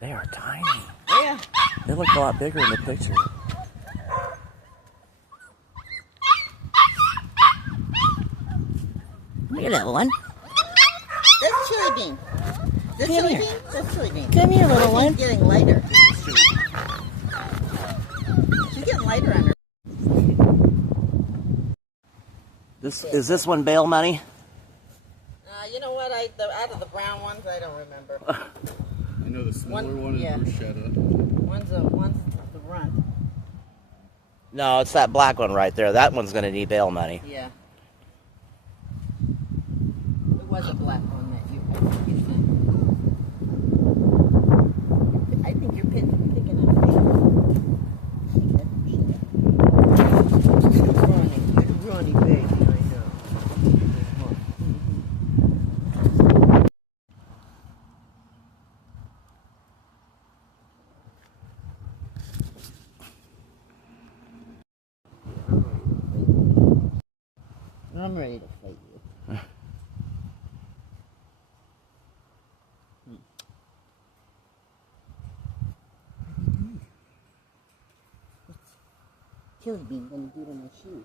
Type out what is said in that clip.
They are tiny. Yeah. They look a lot bigger in the picture. Look at that one. That's Chewy Bean. That's Come Chewy here. Bean? That's Chewy Bean. Come here, little one. She's getting lighter. She's getting lighter on her. Is this one bail money? You know what? Out of the brown ones, I don't remember. I know the smaller one is bruschetta. One's the runt. No, it's that black one right there. That one's going to need bail money. Yeah. It was a black one that you sent. I think you're picking on me. You're running big, I know. I'm ready to fight you. What's Chewy Bean gonna do to my shoes?